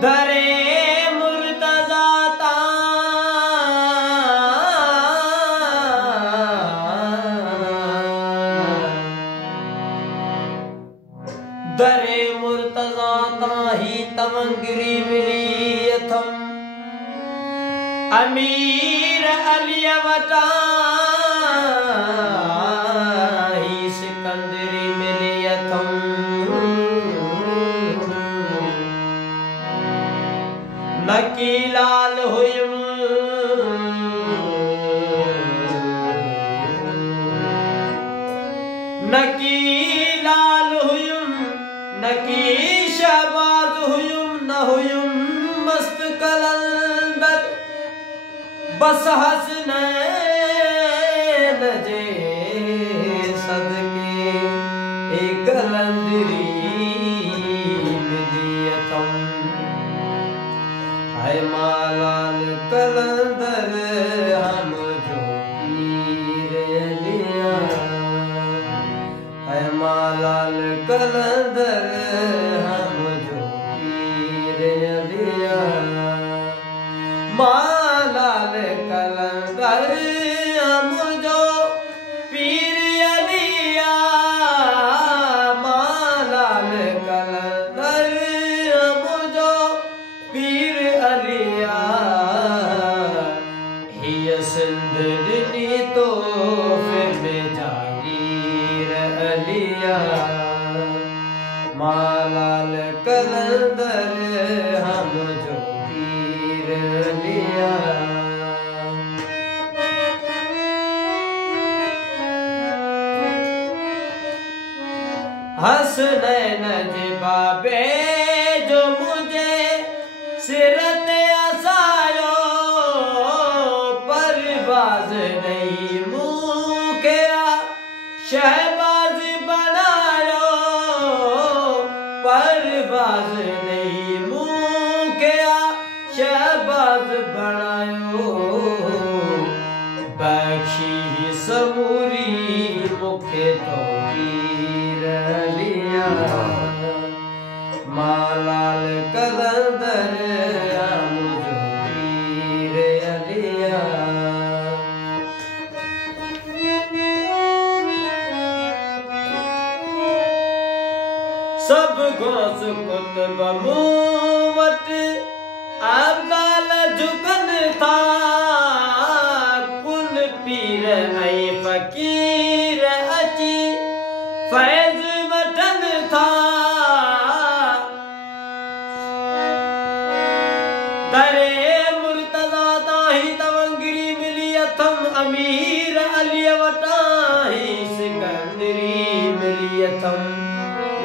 दरे मुर्तज़ा दरे मुर्तज़ा ताही तवंगिरी मिली अथम अमीर अली वटा ही सिकंदरी मिली अथम नकी लाल हुयुम नकी लाल हुयुम नकी शहबाज हुयुम न हुयुम मस्त कलंदर बस हसनैन जे सदके एक कलंदरी मिली अथम है मालाल कलंदर हम जो पीर लिया है मालाल कलंदर हम जो पीर लिया मालाल कलंदर हम जो पीर लिया मालाल कलंदर हम जो पीर अलिया हिय सिंधनी तो फिर में जागीर अलिया मालाल कलंदर हम जो पीर अलिया हसनैन जे बाबे जो मुझे सिरत असायो परवाज नहीं मुखिया शहबाज बनायो परवाज नहीं मुखिया शहबाज बनायो बख्शी समूरी मुखे तो पीर लिया मालाल कलंदर हम जो पीर अलिया सब गोस कुतुब मुवत अब्दाल झुकन था कुल पीर ऐ फकीर अची फैज वठन था दरे मुर्तज़ा ताही तवंगिरी मिली अथम अमीर अली वटा ही सिकंदरी मिली अथम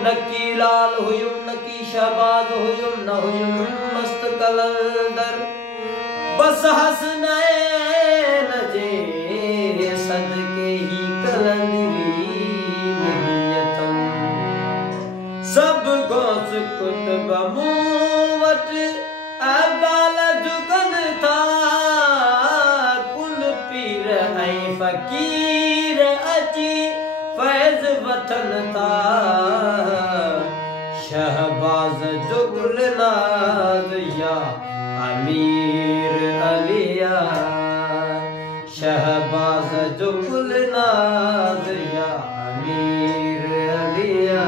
नकी लाल हुयुम नकी शहबाज हुयुम न हुयुम मस्त कलंदर बस हसनैन जे सदके ही कलंदरी मिली अथम सब गोस कुतुब मुवत अब्दाल झुकन था कुल पीर ऐ फकीर अची फैज वठन था शहबाज जुगल नाज या अमीर अलिया शहबाज जुगल नाज या अमीर अलिया